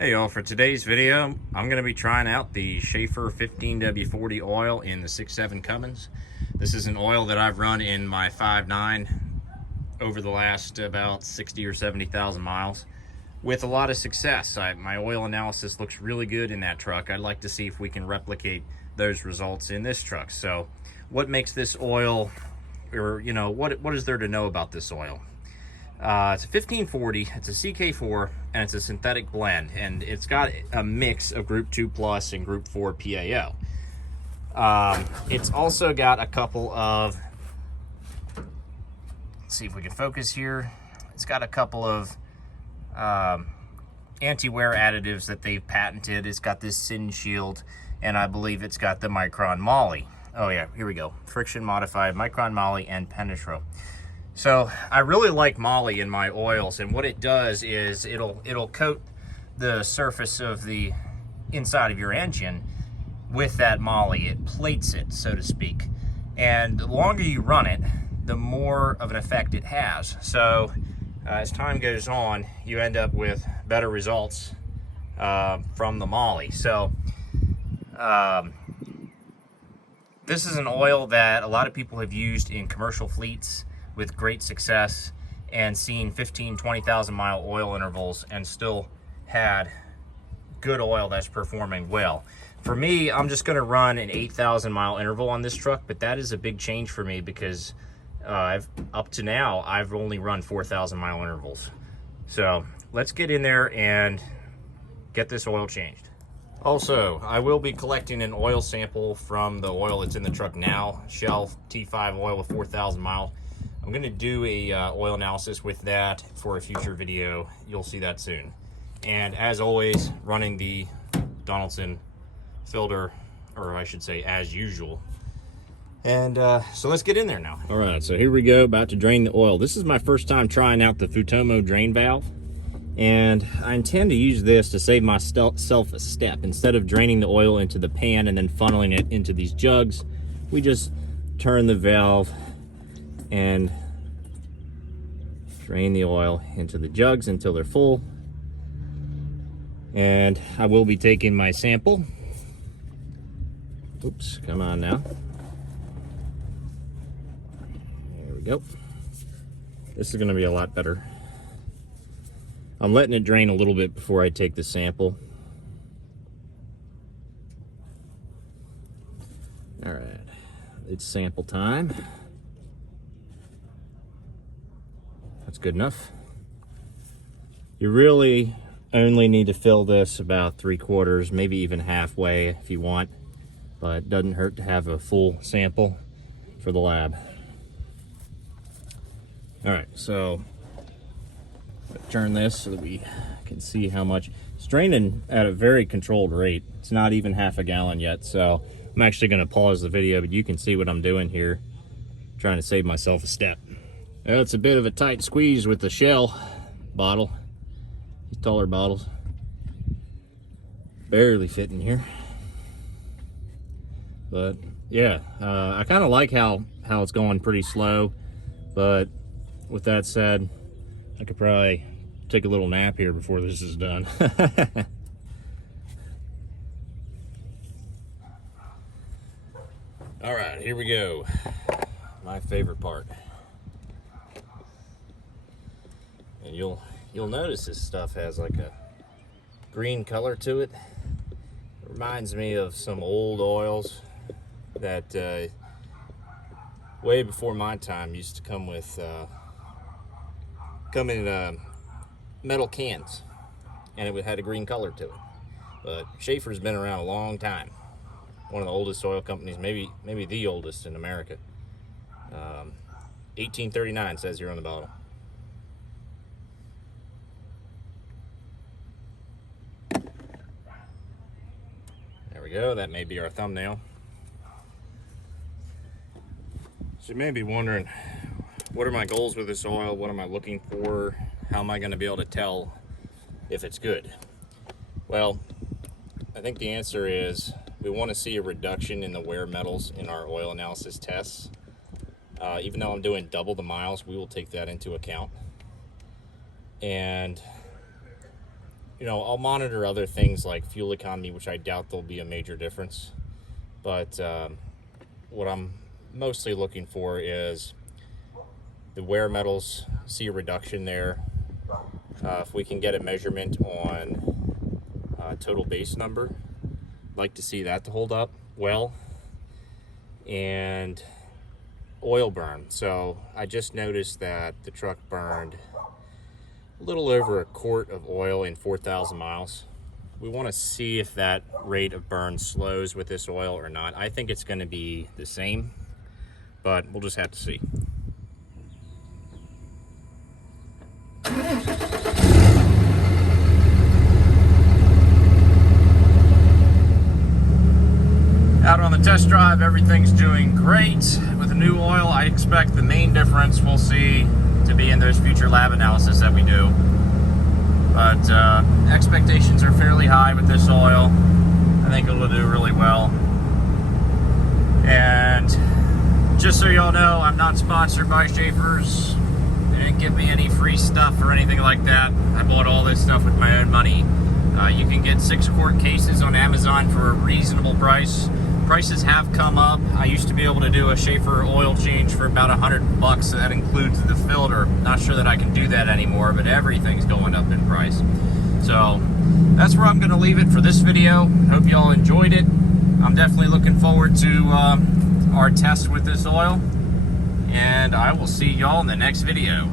Hey y'all, for today's video, I'm going to be trying out the Schaeffer 15W40 oil in the 6.7 Cummins. This is an oil that I've run in my 5.9 over the last about 60 or 70,000 miles with a lot of success. My oil analysis looks really good in that truck. I'd like to see if we can replicate those results in this truck. So what makes this oil, or what is there to know about this oil? It's a 1540, it's a CK4, and it's a synthetic blend, and it's got a mix of Group 2 Plus and Group 4 PAO. It's also got a couple of, let's see if we can focus here. It's got a couple of anti-wear additives that they've patented. It's got this Sin Shield, and I believe it's got the Micron Moly. Oh yeah, here we go. Friction modified Micron Moly and Penetro. So I really like Moly in my oils, and what it does is it'll coat the surface of the inside of your engine with that Moly. It plates it, so to speak. And the longer you run it, the more of an effect it has. So as time goes on, you end up with better results from the Moly. So this is an oil that a lot of people have used in commercial fleets with great success and seen 20,000 mile oil intervals and still had good oil that's performing well. For me, I'm just going to run an 8,000 mile interval on this truck, but that is a big change for me because up to now I've only run 4,000 mile intervals. So let's get in there and get this oil changed. Also, I will be collecting an oil sample from the oil that's in the truck now, Shell T5 oil with 4,000 miles. I'm going to do a oil analysis with that for a future video. You'll see that soon. And as always, running the Donaldson filter, or I should say as usual. And so let's get in there now. All right, so here we go, about to drain the oil. This is my first time trying out the Futomo drain valve. And I intend to use this to save myself a step. Instead of draining the oil into the pan and then funneling it into these jugs, we just turn the valve and drain the oil into the jugs until they're full. And I will be taking my sample. Oops, come on now. There we go. This is going to be a lot better. I'm letting it drain a little bit before I take the sample. All right, it's sample time. That's good enough. You really only need to fill this about 3/4, maybe even halfway if you want, but it doesn't hurt to have a full sample for the lab. All right, so turn this so that we can see how much. It's draining at a very controlled rate. It's not even half a gallon yet, so I'm actually going to pause the video, but you can see what I'm doing here, trying to save myself a step. It's a bit of a tight squeeze with the Shell bottle. These taller bottles barely fit in here, but yeah, I kind of like how it's going pretty slow. But with that said, I could probably take a little nap here before this is done. All right, here we go. My favorite part. And you'll notice this stuff has like a green color to it. It reminds me of some old oils that way before my time used to come with come in metal cans, and it had a green color to it. But Schaeffer's been around a long time. One of the oldest oil companies, maybe the oldest in America. 1839 says here on the bottle. There we go, that may be our thumbnail. So you may be wondering, what are my goals with this oil? What am I looking for? How am I going to be able to tell if it's good? Well, I think the answer is we want to see a reduction in the wear metals in our oil analysis tests. Even though I'm doing double the miles, we will take that into account. And you know, I'll monitor other things like fuel economy, which I doubt there'll be a major difference. But what I'm mostly looking for is the wear metals, see a reduction there. If we can get a measurement on total base number, I'd like to see that to hold up well. And oil burn. So I just noticed that the truck burned a little over a quart of oil in 4,000 miles. We want to see if that rate of burn slows with this oil or not. I think it's going to be the same, but we'll just have to see. Out on the test drive, everything's doing great. With the new oil, I expect the main difference we'll see to be in those future lab analysis that we do. But expectations are fairly high with this oil. I think it'll do really well. And just so y'all know, I'm not sponsored by Schaeffers. They didn't give me any free stuff or anything like that. I bought all this stuff with my own money. You can get 6-quart cases on Amazon for a reasonable price. Prices have come up. I used to be able to do a Schaeffer oil change for about $100. So that includes the filter. Not sure that I can do that anymore, but everything's going up in price. So that's where I'm going to leave it for this video. Hope y'all enjoyed it. I'm definitely looking forward to our test with this oil. And I will see y'all in the next video.